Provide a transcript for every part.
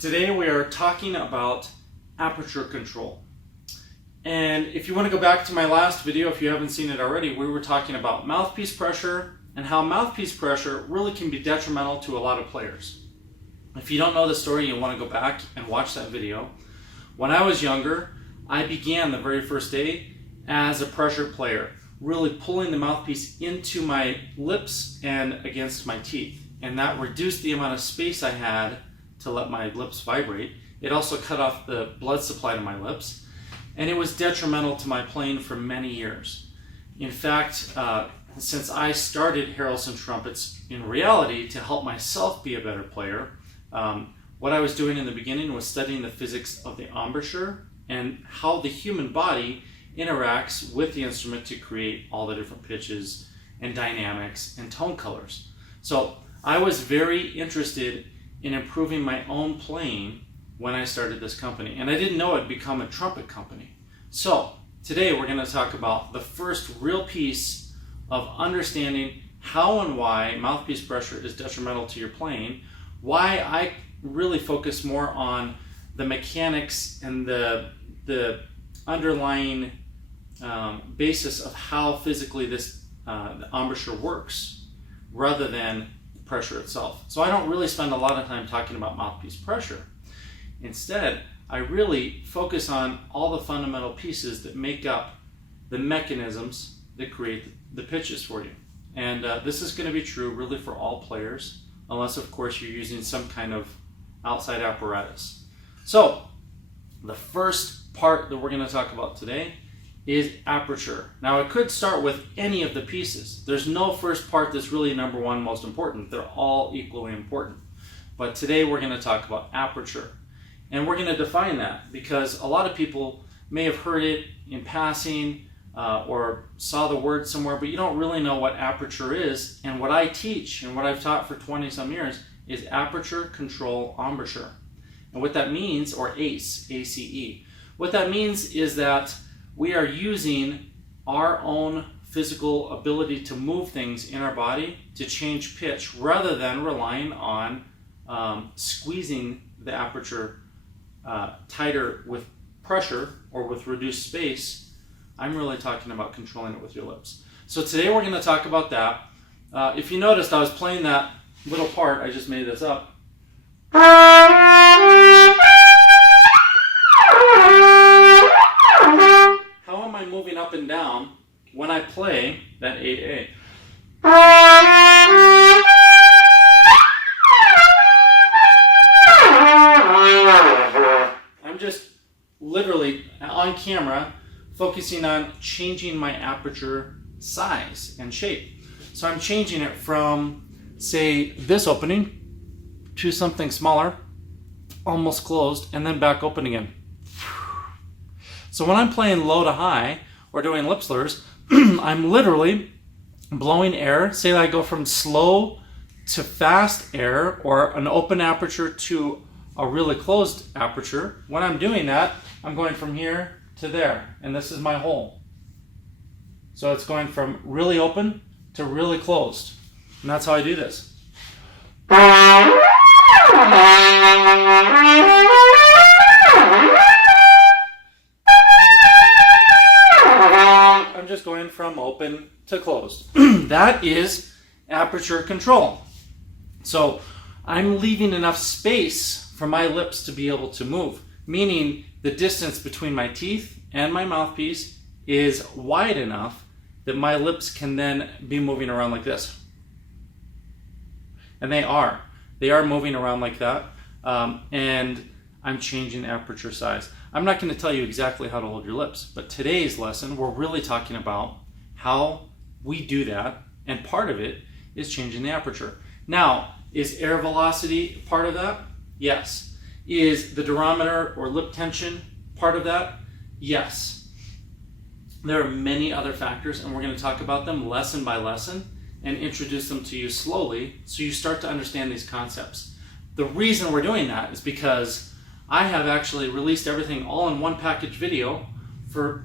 Today we are talking about aperture control. And if you want to go back to my last video, if you haven't seen it already, we were talking about mouthpiece pressure and how mouthpiece pressure really can be detrimental to a lot of players. If you don't know the story, you want to go back and watch that video. When I was younger, I began the very first day as a pressure player, really pulling the mouthpiece into my lips and against my teeth. And that reduced the amount of space I had to let my lips vibrate. It also cut off the blood supply to my lips, and it was detrimental to my playing for many years. In fact, since I started heralds and trumpets in reality to help myself be a better player, what I was doing in the beginning was studying the physics of the embouchure and how the human body interacts with the instrument to create all the different pitches and dynamics and tone colors. So I was very interested in improving my own playing when I started this company, and I didn't know it'd become a trumpet company. So today we're going to talk about the first real piece of understanding how and why mouthpiece pressure is detrimental to your playing, why I really focus more on the mechanics and the underlying basis of how physically this the embouchure works rather than pressure itself. So I don't really spend a lot of time talking about mouthpiece pressure. Instead, I really focus on all the fundamental pieces that make up the mechanisms that create the pitches for you. And this is going to be true really for all players, unless of course you're using some kind of outside apparatus. So the first part that we're going to talk about today is aperture. Now, it could start with any of the pieces. There's no first part that's really number one most important. They're all equally important. But today we're going to talk about aperture. And we're going to define that because a lot of people may have heard it in passing or saw the word somewhere, but you don't really know what aperture is. And what I teach and what I've taught for 20 some years is aperture control embouchure. And what that means, or ACE, A-C-E, what that means is that we are using our own physical ability to move things in our body to change pitch rather than relying on squeezing the aperture tighter with pressure or with reduced space. I'm really talking about controlling it with your lips. So today we're going to talk about that. If you noticed, I was playing that little part. I just made this up. Moving up and down when I play that AA. I'm just literally on camera focusing on changing my aperture size and shape. So I'm changing it from, say, this opening to something smaller, almost closed, and then back open again. So when I'm playing low to high or doing lip slurs, I'm literally blowing air. Say I go from slow to fast air or an open aperture to a really closed aperture. When I'm doing that, I'm going from here to there, and this is my hole. So it's going from really open to really closed, and that's how I do this. I'm just going from open to closed. That is aperture control. So I'm leaving enough space for my lips to be able to move, meaning the distance between my teeth and my mouthpiece is wide enough that my lips can then be moving around like this. And they are moving around like that. And I'm changing aperture size. I'm not going to tell you exactly how to hold your lips, but today's lesson, we're really talking about how we do that, and part of it is changing the aperture. Now, is air velocity part of that? Yes. Is the durometer or lip tension part of that? Yes. There are many other factors, and we're going to talk about them lesson by lesson and introduce them to you slowly so you start to understand these concepts. The reason we're doing that is because I have actually released everything all in one package video for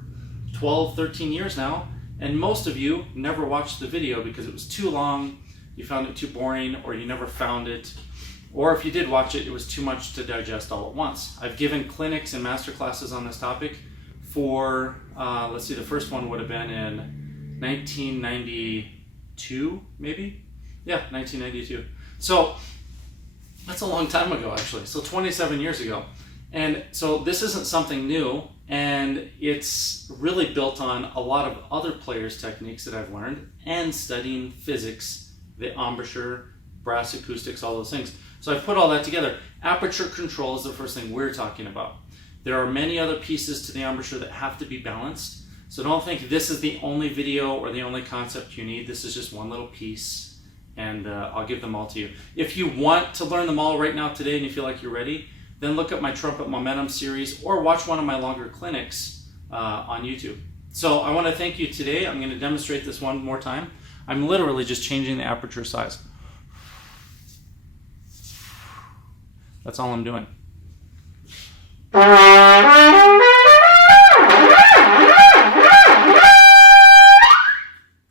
12, 13 years now, and most of you never watched the video because it was too long, you found it too boring, or you never found it, or if you did watch it, it was too much to digest all at once. I've given clinics and master classes on this topic for, let's see, the first one would have been in 1992, maybe? Yeah, 1992. So that's a long time ago, actually. So 27 years ago. And so this isn't something new, and it's really built on a lot of other players' techniques that I've learned and studying physics, the embouchure, brass acoustics, all those things. So I've put all that together. Aperture control is the first thing we're talking about. There are many other pieces to the embouchure that have to be balanced. So don't think this is the only video or the only concept you need. This is just one little piece, and I'll give them all to you. If you want to learn them all right now today and you feel like you're ready, then look at my Trumpet Momentum series or watch one of my longer clinics on YouTube. So I want to thank you today. I'm going to demonstrate this one more time. I'm literally just changing the aperture size. That's all I'm doing.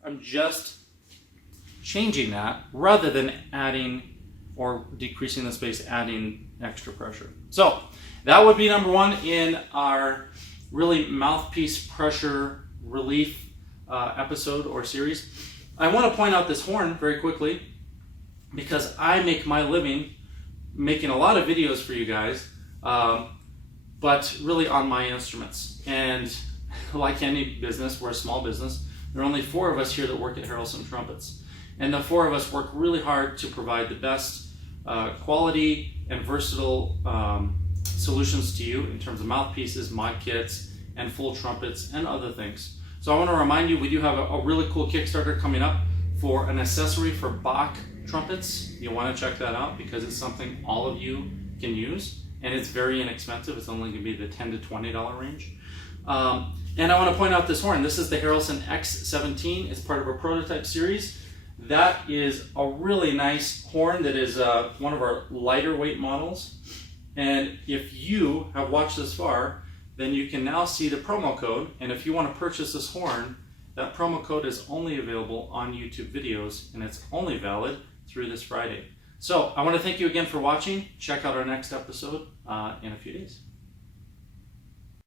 I'm just changing that rather than adding or decreasing the space, adding extra pressure. So that would be number one in our really mouthpiece pressure relief episode or series. I want to point out this horn very quickly because I make my living making a lot of videos for you guys, but really on my instruments. And like any business, we're a small business. There are only 4 of us here that work at Harrelson Trumpets. And the 4 of us work really hard to provide the best quality and versatile solutions to you in terms of mouthpieces, mod kits, and full trumpets, and other things. So I want to remind you, we do have a really cool Kickstarter coming up for an accessory for Bach trumpets. You'll want to check that out because it's something all of you can use, and it's very inexpensive. It's only going to be the $10 to $20 range. And I want to point out this horn. This is the Harrelson X17. It's part of a prototype series. That is a really nice horn that is one of our lighter weight models. And if you have watched this far, then you can now see the promo code. And if you want to purchase this horn, that promo code is only available on YouTube videos, and it's only valid through this Friday. So I want to thank you again for watching. Check out our next episode in a few days.